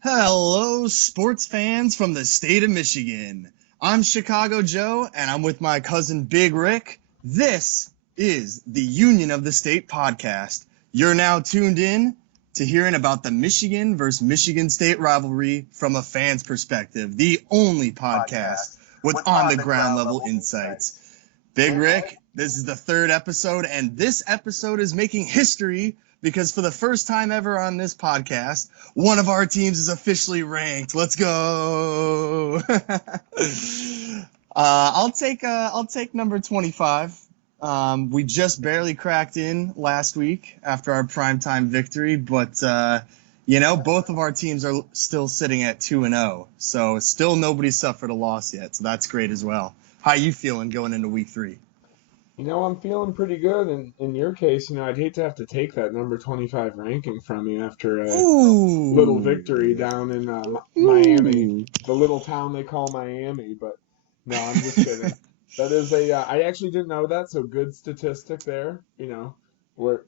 Hello, sports fans from the state of Michigan. I'm Chicago Joe, and I'm with my cousin Big Rick. This is the Union of the State podcast. You're now tuned in to hearing about the Michigan versus Michigan State rivalry from a fan's perspective, the only podcast with on-the-ground level insights. Big Rick, this is the third episode, and this episode is making history because for the first time ever on this podcast, one of our teams is officially ranked. Let's go. I'll take number 25. We just barely cracked in last week after our primetime victory, but both of our teams are still sitting at 2-0, so still nobody suffered a loss yet. So that's great as well. How you feeling going into week 3? I'm feeling pretty good. And in your case, I'd hate to have to take that number 25 ranking from you after a little Ooh. victory down in Miami, Ooh. the little town they call Miami. But no, I'm just kidding. That is I actually didn't know that, so good statistic there. Where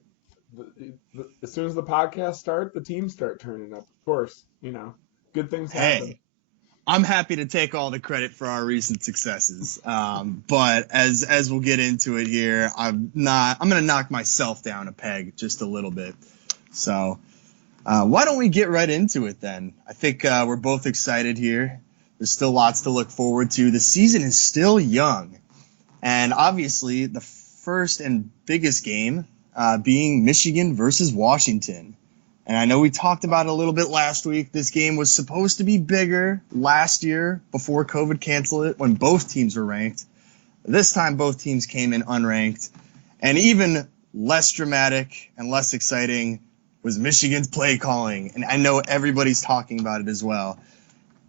as soon as the podcast start, the teams start turning up. Of course, good things happen. Hey, I'm happy to take all the credit for our recent successes. But as we'll get into it here, I'm going to knock myself down a peg just a little bit. So why don't we get right into it then? I think we're both excited here. There's still lots to look forward to. The season is still young. And obviously the first and biggest game being Michigan versus Washington. And I know we talked about it a little bit last week. This game was supposed to be bigger last year before COVID canceled it when both teams were ranked. This time, both teams came in unranked. And even less dramatic and less exciting was Michigan's play calling. And I know everybody's talking about it as well.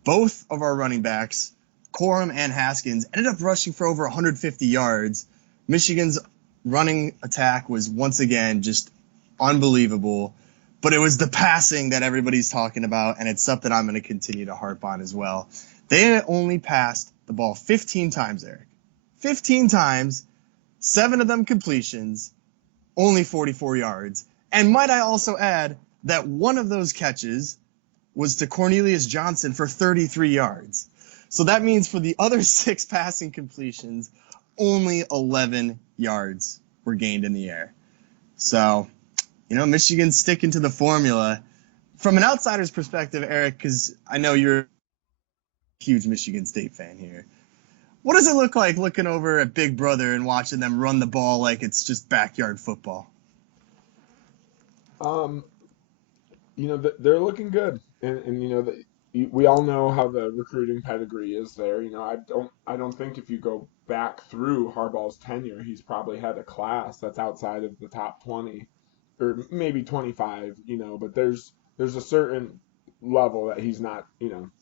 Both of our running backs, Corum and Haskins, ended up rushing for over 150 yards. Michigan's running attack was once again just unbelievable. But it was the passing that everybody's talking about, and it's something I'm going to continue to harp on as well. They only passed the ball 15 times, Eric. 15 times, 7 of them completions, only 44 yards. And might I also add that one of those catches was to Cornelius Johnson for 33 yards. So that means for the other 6 passing completions, only 11 yards were gained in the air. So Michigan's sticking to the formula. From an outsider's perspective, Eric, because I know you're a huge Michigan State fan here, what does it look like looking over at Big Brother and watching them run the ball like it's just backyard football? Um, they're looking good, and we all know how the recruiting pedigree is there. I don't think if you go back through Harbaugh's tenure, he's probably had a class that's outside of the top 20 or maybe 25. But there's a certain level that he's not.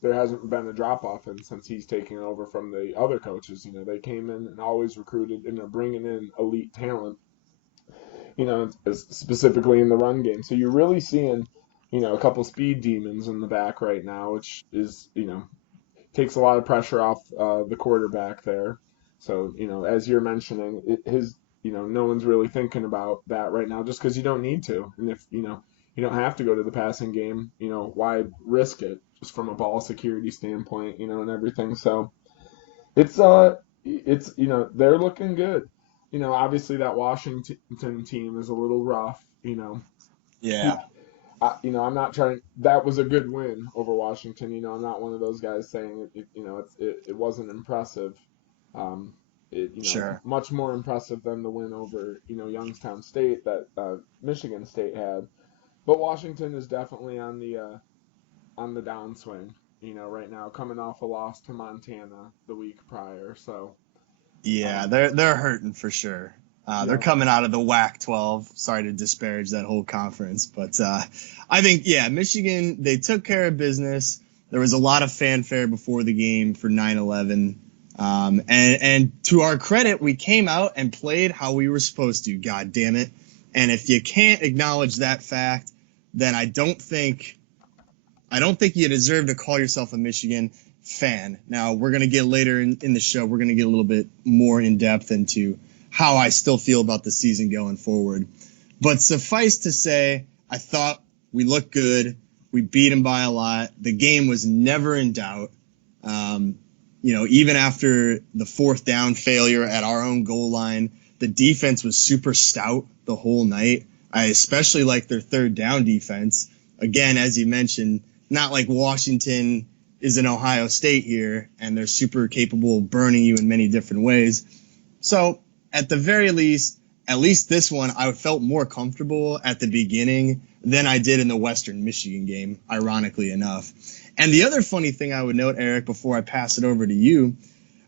There hasn't been a drop off in since he's taken over from the other coaches. They came in and always recruited and are bringing in elite talent, specifically in the run game. So you're really seeing, a couple speed demons in the back right now, which is, takes a lot of pressure off the quarterback there. So, as you're mentioning, no one's really thinking about that right now just because you don't need to. And if, you don't have to go to the passing game, why risk it just from a ball security standpoint, and everything. So they're looking good. Obviously that Washington team is a little rough. Yeah. I'm not trying. That was a good win over Washington. I'm not one of those guys saying it wasn't impressive. Sure. Much more impressive than the win over Youngstown State that Michigan State had. But Washington is definitely on the downswing. Right now, coming off a loss to Montana the week prior. So Yeah, they're hurting for sure. They're yeah. coming out of the WAC-12. Sorry to disparage that whole conference, but I think, Michigan, they took care of business. There was a lot of fanfare before the game for 9/11. And to our credit, we came out and played how we were supposed to, God damn it. And if you can't acknowledge that fact, then I don't think you deserve to call yourself a Michigan fan. Now, we're going to get later in the show, we're going to get a little bit more in depth into how I still feel about the season going forward. But suffice to say, I thought we looked good. We beat them by a lot. The game was never in doubt. Even after the fourth down failure at our own goal line, the defense was super stout the whole night. I especially like their third down defense. Again, as you mentioned, not like Washington is in Ohio State here, and they're super capable of burning you in many different ways. So at the very least, at least this one, I felt more comfortable at the beginning than I did in the Western Michigan game, ironically enough. And the other funny thing I would note, Eric, before I pass it over to you,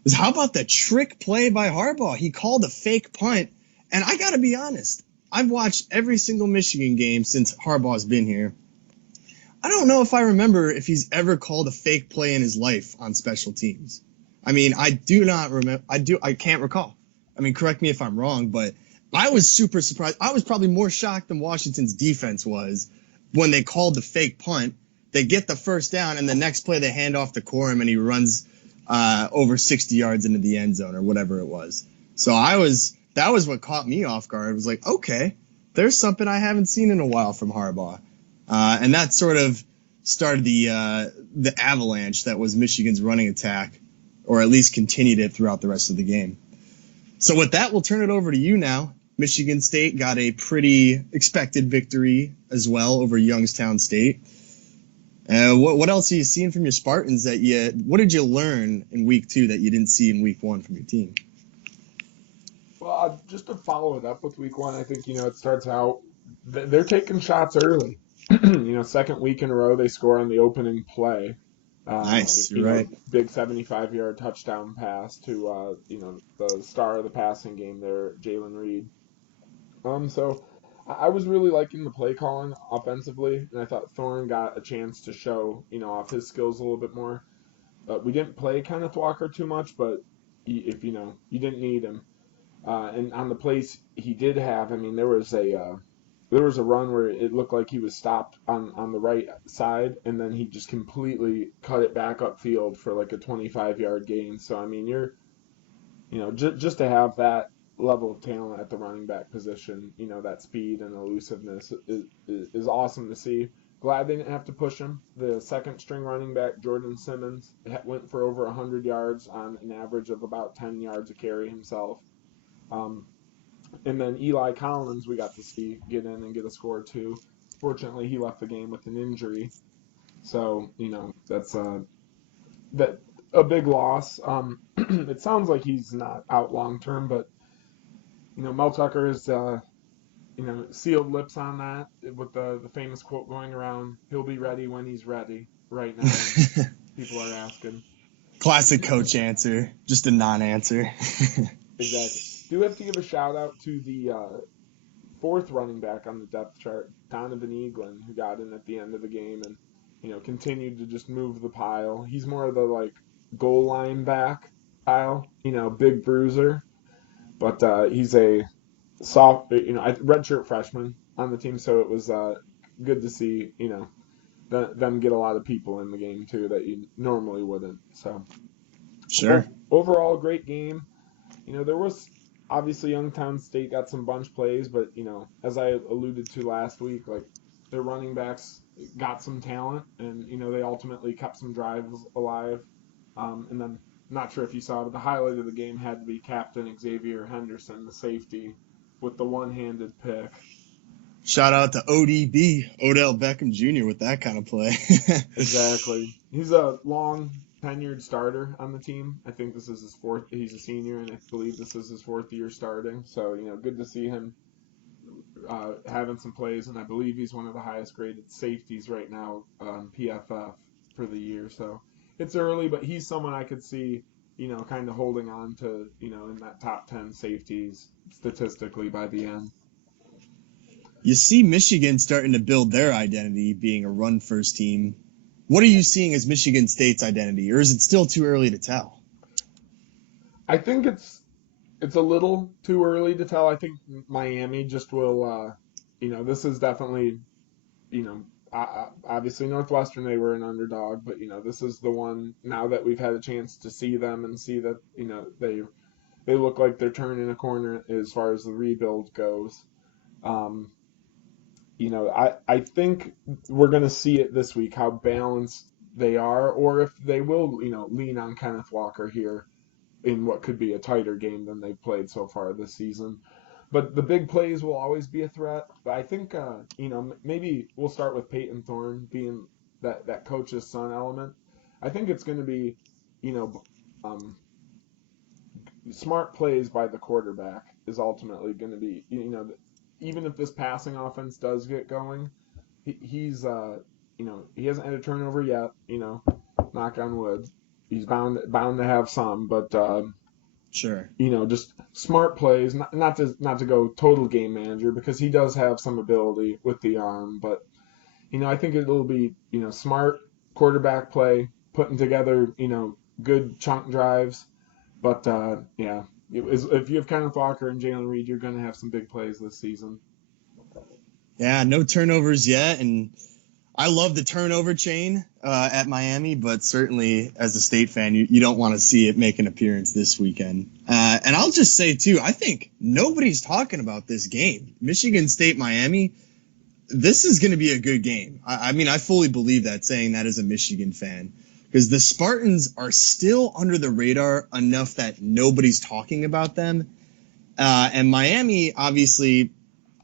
was how about the trick play by Harbaugh? He called a fake punt. And I got to be honest, I've watched every single Michigan game since Harbaugh's been here. I don't know if I remember if he's ever called a fake play in his life on special teams. I mean, I do not remember. I can't recall. I mean, correct me if I'm wrong, but I was super surprised. I was probably more shocked than Washington's defense was when they called the fake punt. They get the first down, and the next play they hand off to Corum, and he runs over 60 yards into the end zone or whatever it was. So that was what caught me off guard. I was like, okay, there's something I haven't seen in a while from Harbaugh. And that sort of started the avalanche that was Michigan's running attack, or at least continued it throughout the rest of the game. So with that, we'll turn it over to you now. Michigan State got a pretty expected victory as well over Youngstown State. What else are you seeing from your Spartans what did you learn in week 2 that you didn't see in week 1 from your team? Well, just to follow it up with week 1, I think, it starts out, they're taking shots early. Second week in a row, they score on the opening play. Nice, you're right. Big 75-yard touchdown pass to, the star of the passing game there, Jalen Reed. So I was really liking the play calling offensively, and I thought Thorne got a chance to show, off his skills a little bit more. We didn't play Kenneth Walker too much, but if, you didn't need him. And on the plays he did have, I mean, there was a run where it looked like he was stopped on the right side, and then he just completely cut it back upfield for like a 25-yard gain. So, I mean, just to have that level of talent at the running back position, that speed and elusiveness is awesome to see. Glad they didn't have to push him. The second string running back, Jordan Simmons, went for over 100 yards on an average of about 10 yards a carry himself. And then Eli Collins, we got to see get in and get a score too. Fortunately, he left the game with an injury, so that's a big loss. It sounds like he's not out long term, but Mel Tucker is sealed lips on that with the famous quote going around. He'll be ready when he's ready. Right now, people are asking. Classic coach answer, just a non-answer. Exactly. Do have to give a shout out to the fourth running back on the depth chart, Donovan Eaglin, who got in at the end of the game and continued to just move the pile. He's more of the goal line back style, big bruiser, but he's a soft, redshirt freshman on the team, so it was good to see them get a lot of people in the game too that you normally wouldn't. So sure. Overall, great game. There was obviously Youngstown State got some bunch plays, but as I alluded to last week, their running backs got some talent, and they ultimately kept some drives alive. And then, not sure if you saw, but the highlight of the game had to be Captain Xavier Henderson, the safety, with the one-handed pick. Shout out to ODB, Odell Beckham Jr. with that kind of play. Exactly. He's a long tenured starter on the team. I think this is his fourth. He's a senior, and I believe this is his 4th year starting. So good to see him having some plays, and I believe he's one of the highest graded safeties right now on PFF for the year. So it's early, but he's someone I could see kind of holding on to in that top 10 safeties statistically by the end. You see Michigan starting to build their identity being a run-first team. What are you seeing as Michigan State's identity, or is it still too early to tell? I think it's a little too early to tell. I think Miami just will, this is definitely, obviously Northwestern, they were an underdog, but, this is the one now that we've had a chance to see them and see that, they look like they're turning a corner as far as the rebuild goes. I think we're going to see it this week, how balanced they are, or if they will, lean on Kenneth Walker here in what could be a tighter game than they've played so far this season. But the big plays will always be a threat. But I think, maybe we'll start with Peyton Thorne being that coach's son element. I think it's going to be, you know, um, smart plays by the quarterback is ultimately going to be, even if this passing offense does get going, he hasn't had a turnover yet, knock on wood. He's bound to have some, but Sure. just smart plays, not to go total game manager because he does have some ability with the arm, but I think it'll be, smart quarterback play, putting together, good chunk drives. But yeah, if you have Kenneth Walker and Jalen Reed, you're going to have some big plays this season. Yeah, no turnovers yet, and I love the turnover chain at Miami, but certainly as a State fan, you don't want to see it make an appearance this weekend. And I'll just say, too, I think nobody's talking about this game. Michigan State, Miami, this is going to be a good game. I mean, I fully believe that, saying that as a Michigan fan, because the Spartans are still under the radar enough that nobody's talking about them. And Miami, obviously,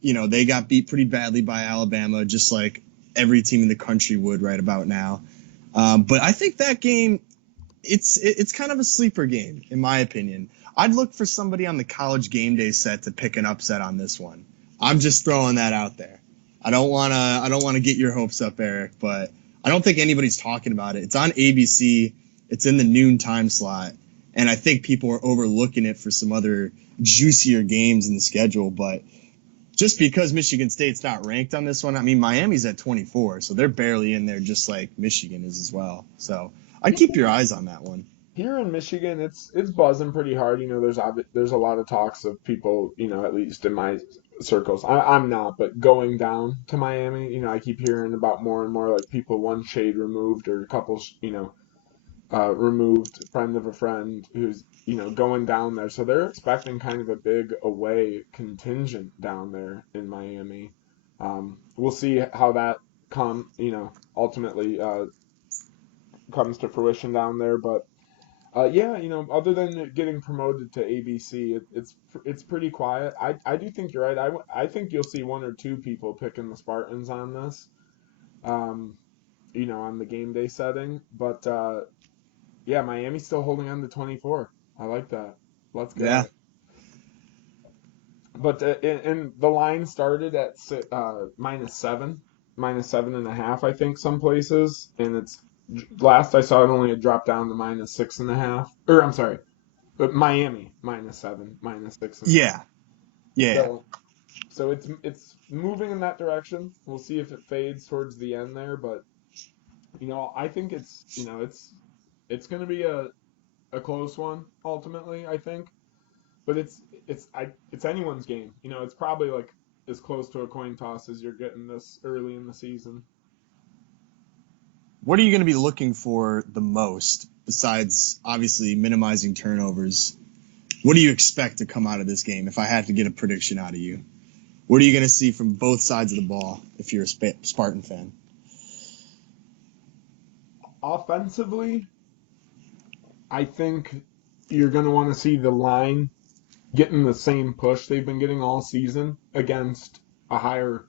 they got beat pretty badly by Alabama, just like every team in the country would right about now. But I think that game, it's kind of a sleeper game, in my opinion. I'd look for somebody on the College Game Day set to pick an upset on this one. I'm just throwing that out there. I don't wanna get your hopes up, Eric, but I don't think anybody's talking about it. It's on ABC. It's in the noon time slot, and I think people are overlooking it for some other juicier games in the schedule. But just because Michigan State's not ranked on this one, I mean, Miami's at 24, so they're barely in there, just like Michigan is as well. So I'd keep your eyes on that one. Here in Michigan, it's buzzing pretty hard. There's a lot of talks of people, at least in my circles. I'm not, but going down to Miami, I keep hearing about more and more like people one shade removed or a couple, removed friend of a friend who's going down there. So they're expecting kind of a big away contingent down there in Miami. We'll see how that ultimately comes to fruition down there, but. Yeah, other than it getting promoted to ABC, it's pretty quiet. I do think you're right. I think you'll see one or two people picking the Spartans on this, on the game day setting. But yeah, Miami's still holding on to 24. I like that. Let's Yeah. go. But and the line started at -7, -7.5, I think some places, and it's last I saw it only had dropped down to -6.5. Or I'm sorry, but Miami -7, -6.5. Yeah. Yeah. So it's moving in that direction. We'll see if it fades towards the end there, but I think it's going to be a close one ultimately, I think. But it's anyone's game. It's probably like as close to a coin toss as you're getting this early in the season. What are you going to be looking for the most, besides obviously minimizing turnovers? What do you expect to come out of this game if I had to get a prediction out of you? What are you going to see from both sides of the ball if you're a Spartan fan? Offensively, I think you're going to want to see the line getting the same push they've been getting all season against a higher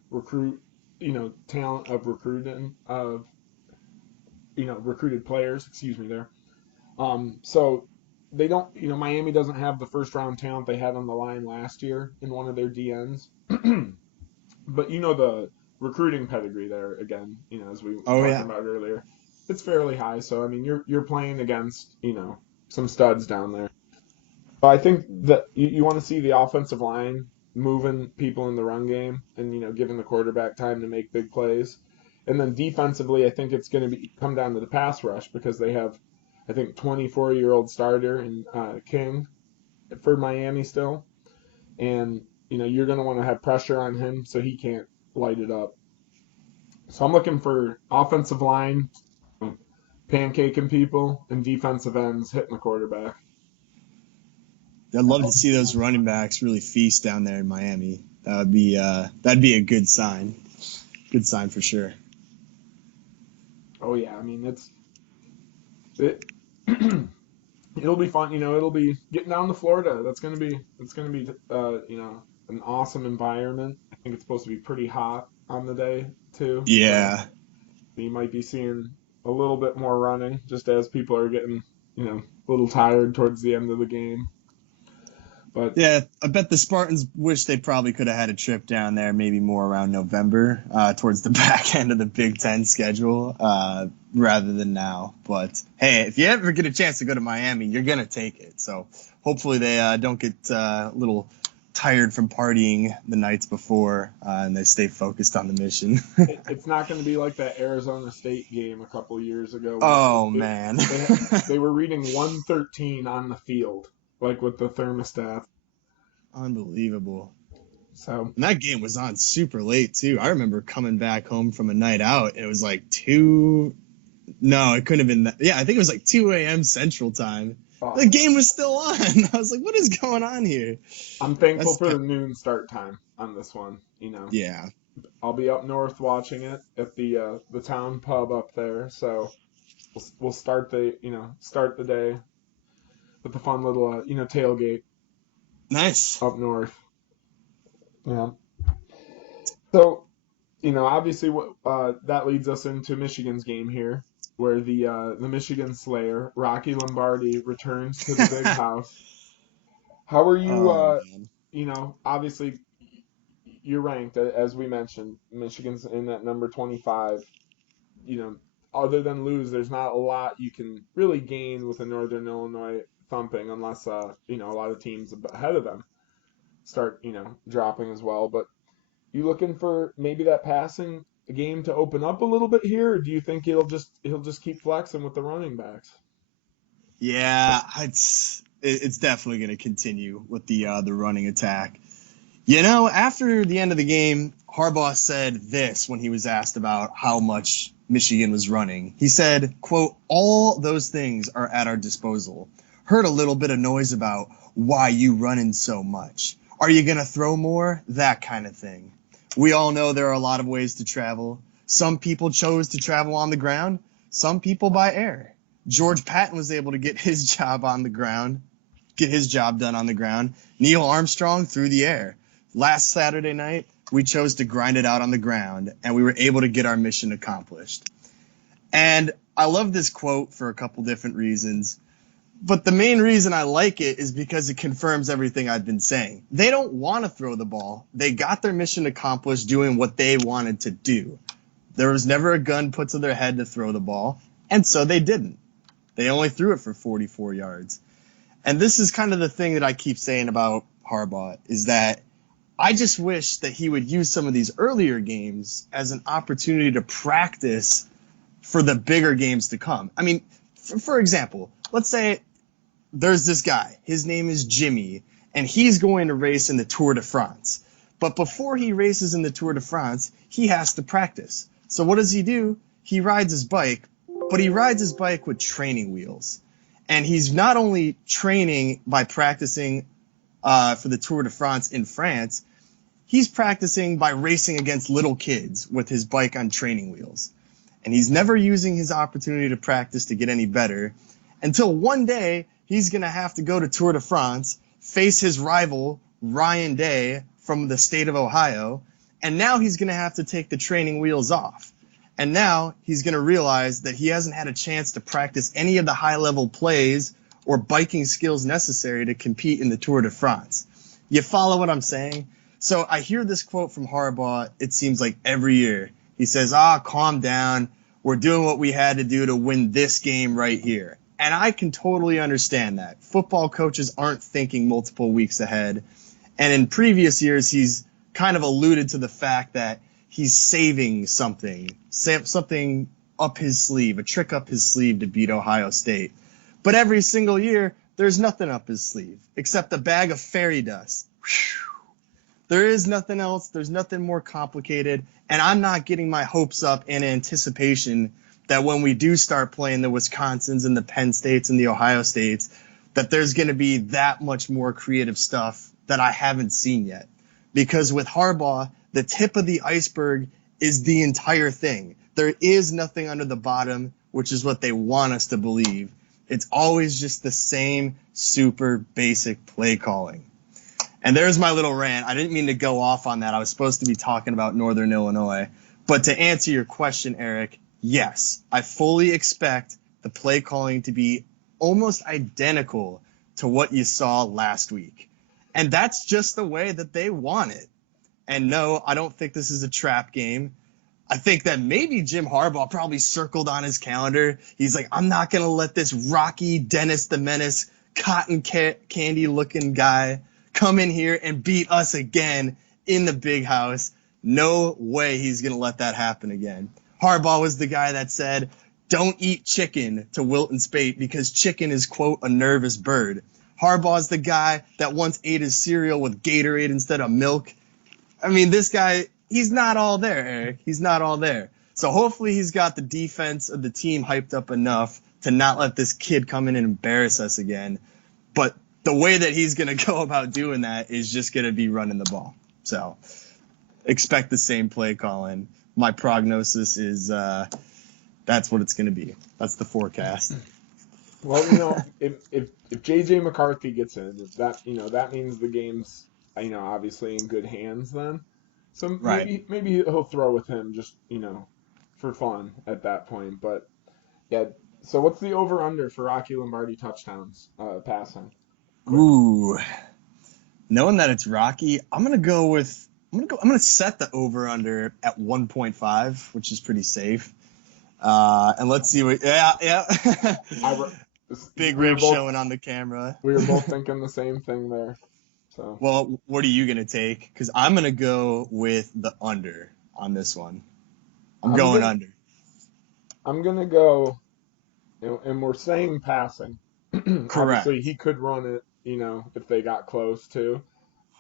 talent of recruited players, excuse me there. So they don't, Miami doesn't have the first round talent they had on the line last year in one of their DNs. But the recruiting pedigree there again, as we were talking about earlier, it's fairly high. So I mean, you're playing against, some studs down there. But I think that you want to see the offensive line moving people in the run game and giving the quarterback time to make big plays. And then defensively, I think it's going to come down to the pass rush because they have, I think, 24-year-old starter in King for Miami still, and you're going to want to have pressure on him so he can't light it up. So I'm looking for offensive line pancaking people and defensive ends hitting the quarterback. I'd love to see those running backs really feast down there in Miami. That'd be a good sign. Good sign for sure. Oh yeah, I mean it it'll be fun. It'll be getting down to Florida. That's gonna be an awesome environment. I think it's supposed to be pretty hot on the day too. So Yeah. you might be seeing a little bit more running just as people are getting a little tired towards the end of the game. But Yeah, I bet the Spartans wish they probably could have had a trip down there, maybe more around November, towards the back end of the Big Ten schedule, rather than now. But hey, if you ever get a chance to go to Miami, you're gonna take it. So hopefully they don't get a little tired from partying the nights before, and they stay focused on the mission. it's not going to be like that Arizona State game a couple of years ago when Oh man. they were reading 113 on the field, like with the thermostat. Unbelievable. So And that game was on super late too. I remember coming back home from a night out. It was like 2. No, it couldn't have been that. Yeah, I think it was like 2 a.m. Central Time. uh, The game was still on. I was like, what is going on here? I'm thankful That's for the noon start time on this one. yeah. I'll be up north watching it at the town pub up there. So we'll start the day with the fun little tailgate Nice. up north. Yeah. So obviously, what that leads us into Michigan's game here, where the Michigan Slayer Rocky Lombardi returns to the big house. How are you? Oh man. Obviously, you're ranked as we mentioned. Michigan's in at number 25. You know, other than lose, there's not a lot you can really gain with a Northern Illinois thumping, unless a lot of teams ahead of them start dropping as well. But you looking for maybe that passing game to open up a little bit here, or do you think he'll just keep flexing with the running backs? Yeah, it's definitely going to continue with the running attack. After the end of the game, Harbaugh said this when he was asked about how much Michigan was running. He said, quote, "All those things are at our disposal. Heard a little bit of noise about why you running so much. Are you going to throw more? That kind of thing. We all know there are a lot of ways to travel. Some people chose to travel on the ground, some people by air. George Patton was able to get his job on the ground, get his job done on the ground. Neil Armstrong through the air. Last Saturday night, we chose to grind it out on the ground, and we were able to get our mission accomplished." And I love this quote for a couple different reasons. But the main reason I like it is because it confirms everything I've been saying. They don't want to throw the ball. They got their mission accomplished doing what they wanted to do. There was never a gun put to their head to throw the ball, and so they didn't. They only threw it for 44 yards. And this is kind of the thing that I keep saying about Harbaugh, is that I just wish that he would use some of these earlier games as an opportunity to practice for the bigger games to come. I mean, for example, let's say there's this guy. His name is Jimmy, and he's going to race in the Tour de France. But before he races in the Tour de France, he has to practice. So what does he do? He rides his bike, but he rides his bike with training wheels. And he's not only training by practicing for the Tour de France in France, he's practicing by racing against little kids with his bike on training wheels. And he's never using his opportunity to practice to get any better until one day he's going to have to go to Tour de France, face his rival, Ryan Day, from the state of Ohio, and now he's going to have to take the training wheels off. And now he's going to realize that he hasn't had a chance to practice any of the high-level plays or biking skills necessary to compete in the Tour de France. You follow what I'm saying? So I hear this quote from Harbaugh, it seems like every year. He says, calm down. We're doing what we had to do to win this game right here. And I can totally understand that. Football coaches aren't thinking multiple weeks ahead. And in previous years, he's kind of alluded to the fact that he's saving something up his sleeve, a trick up his sleeve to beat Ohio State. But every single year, there's nothing up his sleeve except a bag of fairy dust. Whew. There is nothing else. There's nothing more complicated. And I'm not getting my hopes up in anticipation that when we do start playing the Wisconsins and the Penn States and the Ohio States, that there's going to be that much more creative stuff that I haven't seen yet. Because with Harbaugh, the tip of the iceberg is the entire thing. There is nothing under the bottom, which is what they want us to believe. It's always just the same super basic play calling. And there's my little rant. I didn't mean to go off on that. I was supposed to be talking about Northern Illinois. But to answer your question, Eric, yes, I fully expect the play calling to be almost identical to what you saw last week. And that's just the way that they want it. And no, I don't think this is a trap game. I think that maybe Jim Harbaugh probably circled on his calendar. He's like, I'm not going to let this Rocky Dennis the Menace, cotton candy looking guy come in here and beat us again in the big house. No way he's going to let that happen again. Harbaugh was the guy that said, don't eat chicken to Wilton Spate because chicken is, quote, a nervous bird. Harbaugh's the guy that once ate his cereal with Gatorade instead of milk. I mean, this guy, he's not all there, Eric. He's not all there. So hopefully he's got the defense of the team hyped up enough to not let this kid come in and embarrass us again. But the way that he's going to go about doing that is just going to be running the ball. So expect the same play calling. My prognosis is that's what it's going to be. That's the forecast. Well, if J.J. McCarthy gets in, that means the game's obviously in good hands then. So maybe he'll throw with him just for fun at that point. But yeah. So what's the over under for Rocky Lombardi touchdowns passing? Ooh, knowing that it's Rocky, I'm gonna set the over under at 1.5, which is pretty safe. And let's see what. Yeah. Big rib showing on the camera. We were both thinking the same thing there. So. Well, what are you gonna take? Because I'm gonna go with the under on this one. I'm going under. I'm gonna go, and we're saying passing. Correct. Obviously, he could run it, if they got close to.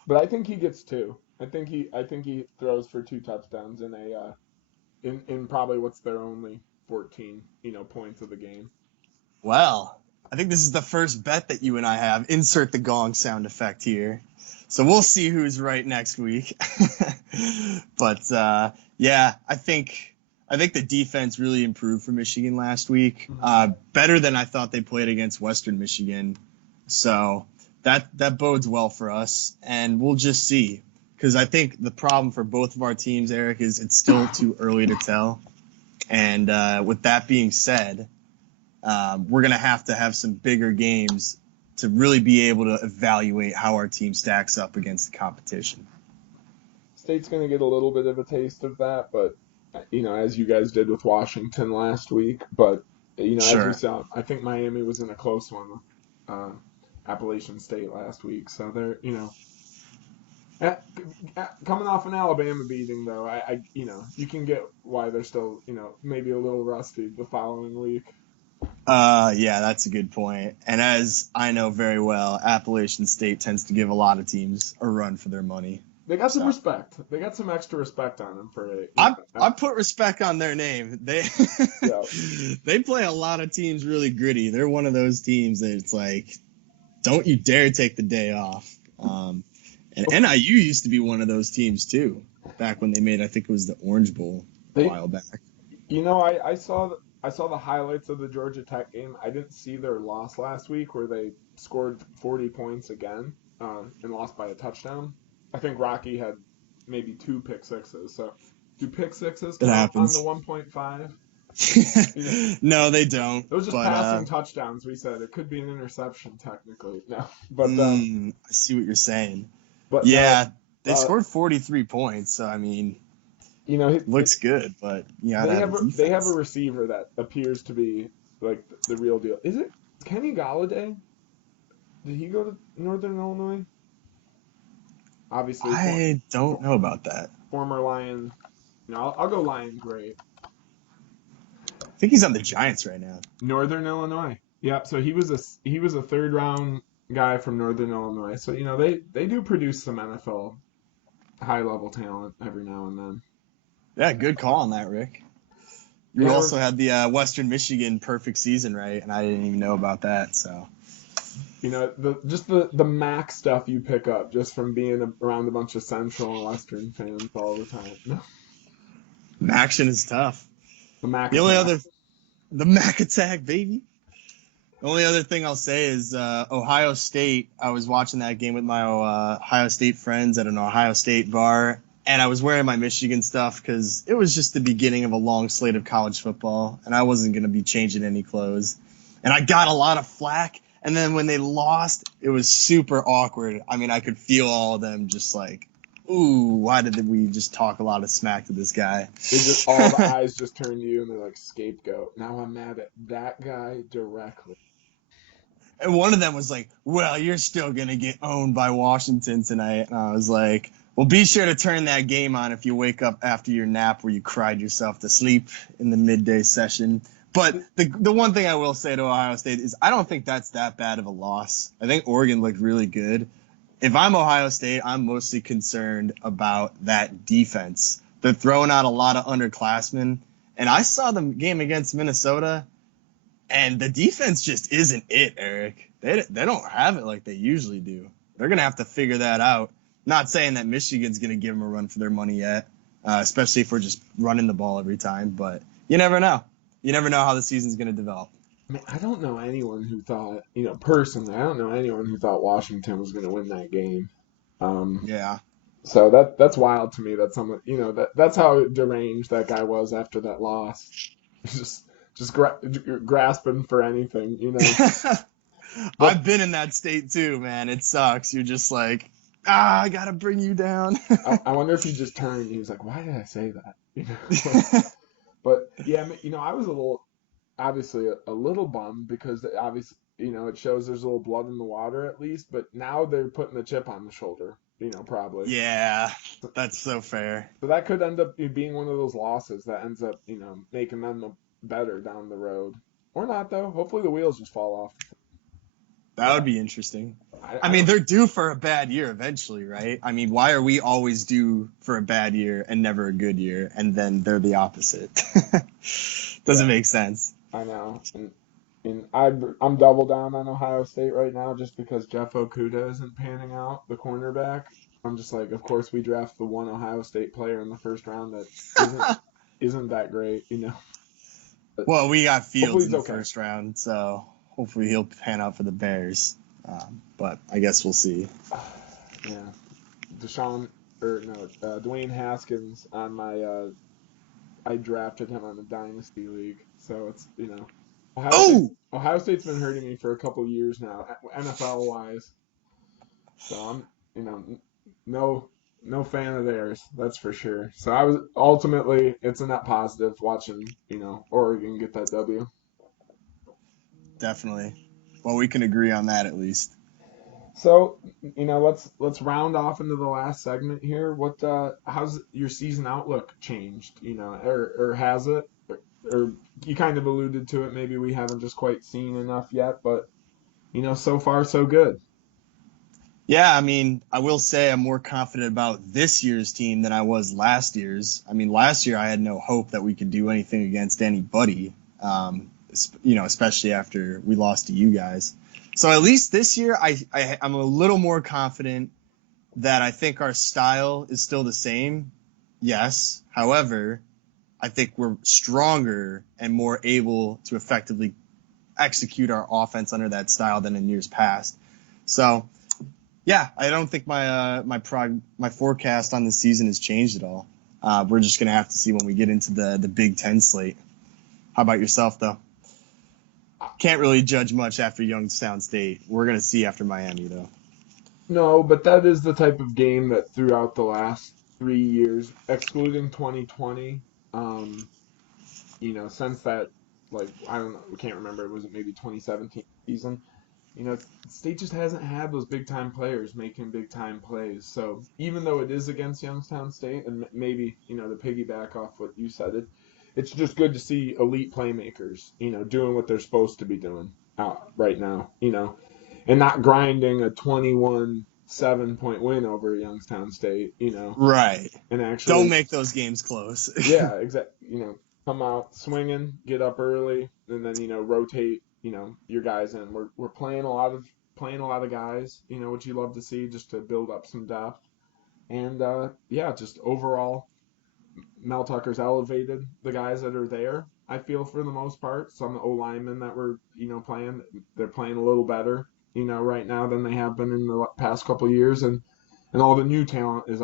But I think he gets 2. I think he throws for 2 touchdowns in probably what's their only 14, points of the game. Well, I think this is the first bet that you and I have. Insert the gong sound effect here. So we'll see who's right next week. But yeah, I think the defense really improved for Michigan last week. Better than I thought they played against Western Michigan. So that bodes well for us, and we'll just see. Because I think the problem for both of our teams, Eric, is it's still too early to tell. And with that being said, we're going to have some bigger games to really be able to evaluate how our team stacks up against the competition. State's going to get a little bit of a taste of that, but, as you guys did with Washington last week. But, Sure. As we saw, I think Miami was in a close one with Appalachian State last week. So they're, coming off an Alabama beating, though, I you can get why they're still, maybe a little rusty the following week. Yeah, that's a good point. And as I know very well, Appalachian State tends to give a lot of teams a run for their money. They got some respect. They got some extra respect on them for it. I put respect on their name. They Yeah. They play a lot of teams really gritty. They're one of those teams that it's like, don't you dare take the day off. And NIU used to be one of those teams too, back when they made, I think it was the Orange Bowl a while back. I saw the highlights of the Georgia Tech game. I didn't see their loss last week where they scored 40 points again and lost by a touchdown. I think Rocky had maybe 2 pick sixes. So do pick sixes count on the 1.5? No, they don't. Those are just passing touchdowns, we said. It could be an interception technically. No. But I see what you're saying. But yeah, they scored 43 points, so I mean, it looks good, but they have a receiver that appears to be like the real deal. Is it Kenny Galladay? Did he go to Northern Illinois? Obviously, I don't know about that. Former Lion. I'll go Lion Great. I think he's on the Giants right now. Northern Illinois. Yep. So he was a 3rd round guy from Northern Illinois. So they do produce some NFL high level talent every now and then. Yeah, good call on that, Rick. You also had the Western Michigan perfect season, right? And I didn't even know about that. So. The MAC stuff you pick up just from being around a bunch of Central and Western fans all the time. Action is tough. The Mac The only attack. other, the Mac attack, baby. The only other thing I'll say is Ohio State. I was watching that game with my Ohio State friends at an Ohio State bar, and I was wearing my Michigan stuff because it was just the beginning of a long slate of college football, and I wasn't going to be changing any clothes. And I got a lot of flack, and then when they lost, it was super awkward. I mean, I could feel all of them just like, ooh, why did we just talk a lot of smack to this guy? They just all the eyes just turn to you and they're like scapegoat. Now I'm mad at that guy directly. And one of them was like, well, you're still going to get owned by Washington tonight. And I was like, well, be sure to turn that game on if you wake up after your nap where you cried yourself to sleep in the midday session. But the one thing I will say to Ohio State is I don't think that's that bad of a loss. I think Oregon looked really good. If I'm Ohio State, I'm mostly concerned about that defense. They're throwing out a lot of underclassmen. And I saw the game against Minnesota. And the defense just isn't it, Eric. They don't have it like they usually do. They're going to have to figure that out. Not saying that Michigan's going to give them a run for their money yet, especially if we're just running the ball every time. But you never know. You never know how the season's going to develop. I mean, I don't know anyone who thought, personally, I don't know anyone who thought Washington was going to win that game. Um, Yeah. so that's wild to me. That someone, that's how deranged that guy was after that loss. Just grasping for anything. But I've been in that state too, man. It sucks. You're just like, I got to bring you down. I wonder if he just turned and he was like, "Why did I say that?" But yeah, I was obviously a little bummed because obviously, it shows there's a little blood in the water at least. But now they're putting the chip on the shoulder, probably. Yeah, that's so fair. So that could end up being one of those losses that ends up, making them better down the road, or not though. Hopefully the wheels just fall off. That would be interesting. I I mean, don't. they're due for a bad year eventually, right? I mean, why are we always due for a bad year and never a good year, and then they're the opposite? Doesn't Yeah, make sense. I know. And I'm double down on Ohio State right now just because Jeff Okuda isn't panning out, the cornerback. I'm just like, of course we draft the one Ohio State player in the first round that isn't that great. But Well, we got hopefully Fields in he's the okay. first round, so hopefully he'll pan out for the Bears. But I guess we'll see. Yeah, Deshaun or no, Dwayne Haskins on my I drafted him on the dynasty league, so it's Ohio State. Oh, Ohio State's been hurting me for a couple years now, NFL wise. So I'm no no fan of theirs, that's for sure. So I was ultimately it's a net positive watching Oregon get that W. definitely. Well, we can agree on that at least. So let's round off into the last segment here. What how's your season outlook changed? Or has it? Or you kind of alluded to it. Maybe we haven't just quite seen enough yet, but so far so good. Yeah, I mean, I will say I'm more confident about this year's team than I was last year's. I mean, last year I had no hope that we could do anything against anybody, especially after we lost to you guys. So at least this year, I'm a little more confident that I think our style is still the same. Yes. However, I think we're stronger and more able to effectively execute our offense under that style than in years past. So yeah, I don't think my forecast on the season has changed at all. We're just gonna have to see when we get into the Big Ten slate. How about yourself, though? Can't really judge much after Youngstown State. We're gonna see after Miami, though. No, but that is the type of game that throughout the last 3 years, excluding 2020, um, since that, like, I don't know, we can't remember, was it maybe 2017 season? State just hasn't had those big time players making big time plays. So even though it is against Youngstown State, and maybe, to piggyback off what you said, it's just good to see elite playmakers, doing what they're supposed to be doing out right now, and not grinding a 21 7 point win over Youngstown State, Right. and Don't actually, make those games close. yeah, exactly, come out swinging, get up early, and then, rotate, your guys in. We're playing a lot of guys, which you love to see just to build up some depth. And yeah, just overall Mel Tucker's elevated the guys that are there. I feel for the most part, some O linemen that were playing, they're playing a little better right now than they have been in the past couple of years, and all the new talent is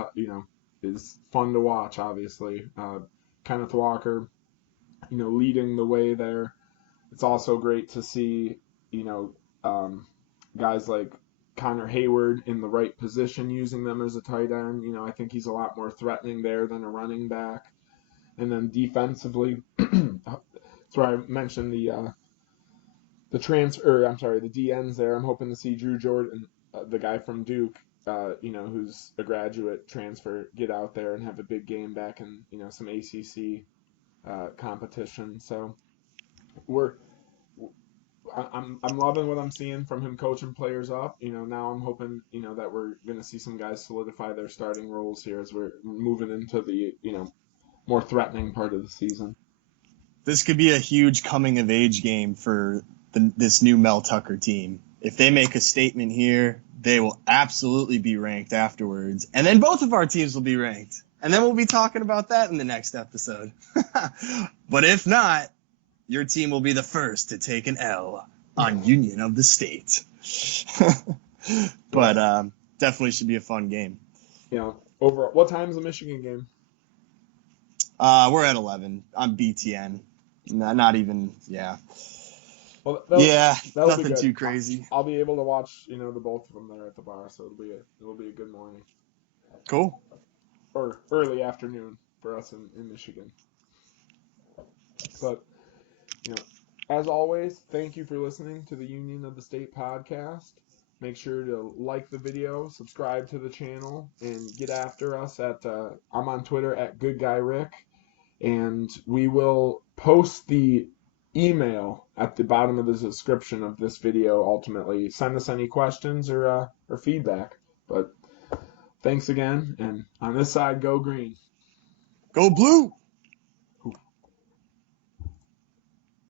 is fun to watch. Obviously, Kenneth Walker, leading the way there. It's also great to see guys like Connor Hayward in the right position, using them as a tight end. I think he's a lot more threatening there than a running back. And then defensively, that's where I mentioned the transfer. I'm sorry, the DNs there. I'm hoping to see Drew Jordan, the guy from Duke, who's a graduate transfer, get out there and have a big game back in some ACC competition. So I'm loving what I'm seeing from him coaching players up. Now I'm hoping that we're going to see some guys solidify their starting roles here as we're moving into the more threatening part of the season. This could be a huge coming of age game for this new Mel Tucker team. If they make a statement here, they will absolutely be ranked afterwards, and then both of our teams will be ranked, and then we'll be talking about that in the next episode. But if not, your team will be the first to take an L on Union of the State. But definitely should be a fun game. Yeah. Over what time's the Michigan game? We're at 11 on BTN. Not even, yeah. Well, nothing too crazy. I'll be able to watch, the both of them there at the bar, so it'll be a good morning. Cool. Or early afternoon for us in Michigan. But as always, thank you for listening to the Union of the State podcast. Make sure to like the video, subscribe to the channel, and get after us at I'm on Twitter at GoodGuyRick, and we will post the email at the bottom of the description of this video. Ultimately, send us any questions or feedback. But thanks again, and on this side, go green. Go blue.